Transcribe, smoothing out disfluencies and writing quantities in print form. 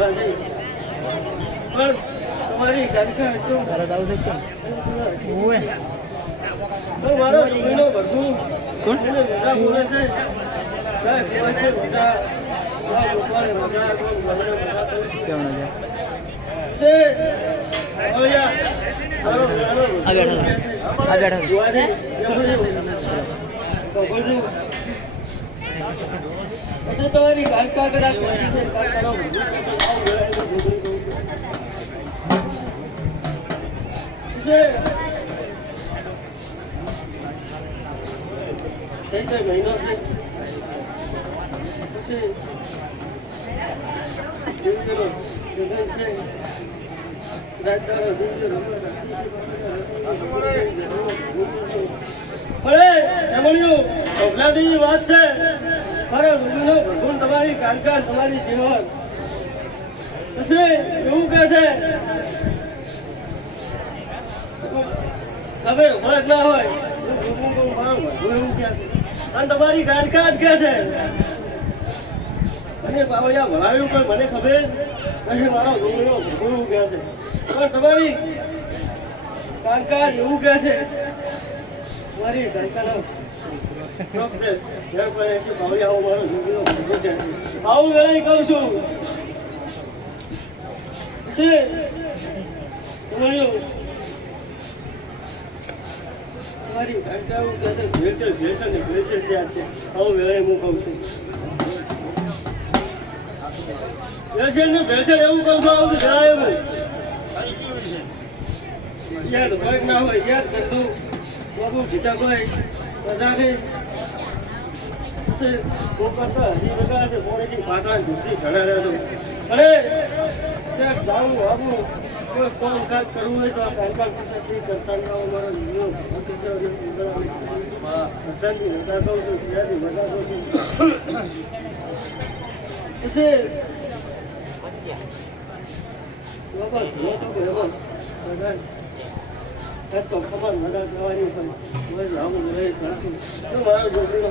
ભૂલા નહીં પણ તમારી ગાડી એકદમ ભારત આવું છે ઓય તો મારો જમીનો બધું કોણ એને બધા બોલે છે કાંઈ કહેવાય છે બધા લોકોને બધા કેવું છે છે ઓયા હાલો આ બેઠો જોવા છે તો બોલજો પછી તમારી ગાડી કાગળ આપી છે કાગળ ચૈત્ર મહિનો છે પછી દિવ્યનો જગન છે રાતદાડો દિવ્ય અરે એમણ્યું અવલાદીની વાત છે અરે રૂબીનો ભગવાન તમારી કાનકાન તમારી જીવન પછી એવું કહે છે ખબર ફરક ના હોય એવું કે અને તમારી કાનકાન કે છે અને બાવળિયા ભણાવ્યું કોઈ મને ખબર નહીં મારો રૂબીનો ભગવાન કહે છે પણ તમારી કાનકાન એવું કહે છે મારી કાનકાન આવું વેળાએ કહું છું તમારી કાનકાન ભેળસેળ ને ભેળસેળ છે આવું વેળાએ હું કહું છું ભેળસેળ ને ભેળસેળ એવું કહું છું આવું જણાય એવું યાદ હોય ના હોય યાદ કરતું બાબુ જીતા કોઈ બધાને જાવું આવવું કોઈ કામકાજ કરવું હોય તો આ કામકાજ કરતા બધાની રજા કહું છું ત્યાંથી રજા કહું છું બાબા ધીરો તો બરાબર તો ખબર મદદ કરવાની મારો છોકરીનો